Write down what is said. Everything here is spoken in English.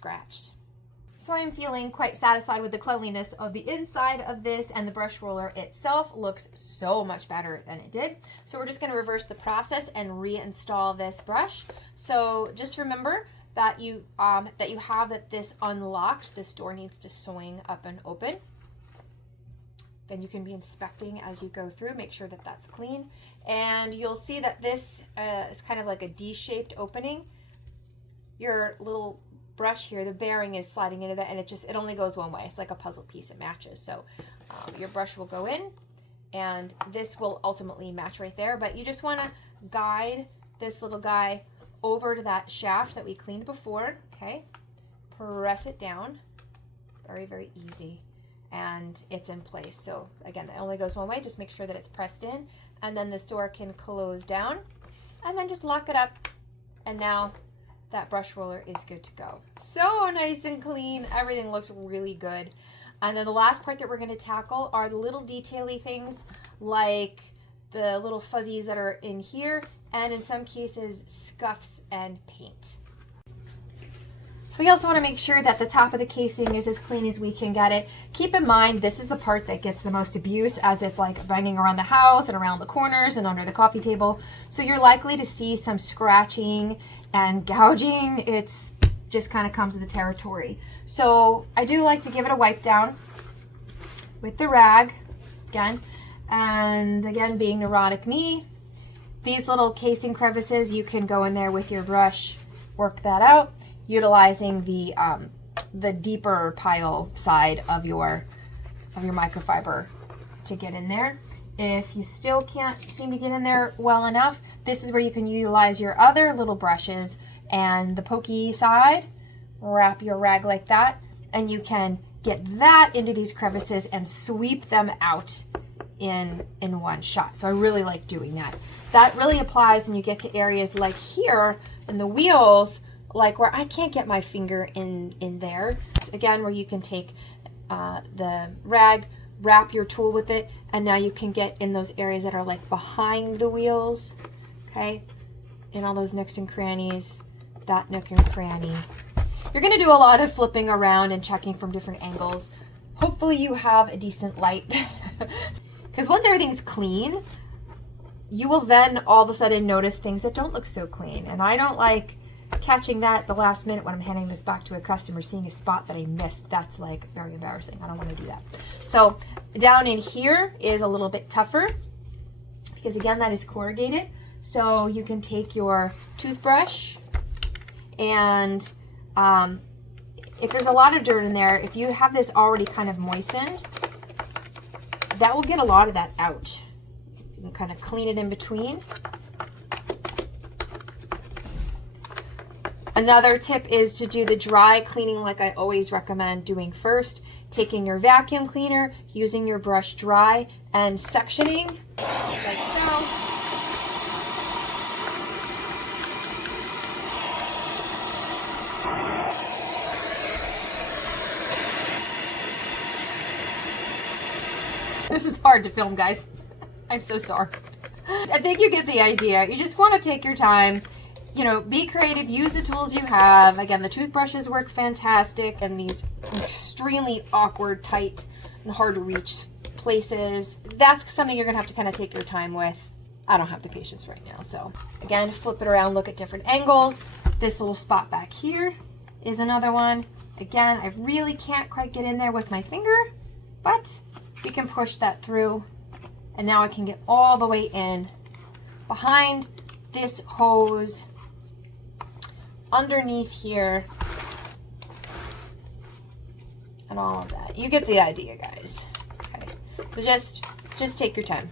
scratched. So I'm feeling quite satisfied with the cleanliness of the inside of this, and the brush roller itself looks so much better than it did. So we're just going to reverse the process and reinstall this brush. So just remember that you have this unlocked. This door needs to swing up and open. Then you can be inspecting as you go through, make sure that that's clean. And you'll see that this is kind of like a D-shaped opening. Your little brush here, the bearing is sliding into that, and it only goes one way. It's like a puzzle piece, it matches. So your brush will go in, and this will ultimately match right there. But you just want to guide this little guy over to that shaft that we cleaned before. Okay, press it down, very, very easy, and it's in place. So again, it only goes one way. Just make sure that it's pressed in, and then this door can close down, and then just lock it up, and now that brush roller is good to go. So nice and clean. Everything looks really good. And then the last part that we're going to tackle are the little detail-y things, like the little fuzzies that are in here, and in some cases scuffs and paint. So we also want to make sure that the top of the casing is as clean as we can get it. Keep in mind, this is the part that gets the most abuse, as it's like banging around the house and around the corners and under the coffee table. So you're likely to see some scratching and gouging. It's just kind of comes with the territory. So I do like to give it a wipe down with the rag again. And again, being neurotic me, these little casing crevices, you can go in there with your brush, work that out, utilizing the deeper pile side of your microfiber to get in there. If you still can't seem to get in there well enough, this is where you can utilize your other little brushes and the pokey side, wrap your rag like that, and you can get that into these crevices and sweep them out in one shot. So I really like doing that. That really applies when you get to areas like here in the wheels, like where I can't get my finger in there. It's again where you can take the rag, wrap your tool with it, and now you can get in those areas that are like behind the wheels, okay? In all those nooks and crannies, that nook and cranny. You're gonna do a lot of flipping around and checking from different angles. Hopefully you have a decent light. Because once everything's clean, you will then all of a sudden notice things that don't look so clean. And I don't like catching that at the last minute when I'm handing this back to a customer, seeing a spot that I missed. That's like very embarrassing. I don't want to do that. So down in here is a little bit tougher because again, that is corrugated. So you can take your toothbrush and if there's a lot of dirt in there, if you have this already kind of moistened, that will get a lot of that out. You can kind of clean it in between. Another tip is to do the dry cleaning like I always recommend doing first. Taking your vacuum cleaner, using your brush dry, and sectioning like so. This is hard to film, guys. I'm so sorry. I think you get the idea. You just want to take your time. You know, be creative, use the tools you have. Again, the toothbrushes work fantastic in these extremely awkward, tight, and hard to reach places. That's something you're gonna have to kind of take your time with. I don't have the patience right now. So again, flip it around, look at different angles. This little spot back here is another one. Again, I really can't quite get in there with my finger, but you can push that through. And now I can get all the way in behind this hose, underneath here, and all of that. You get the idea, guys. Okay, so just take your time.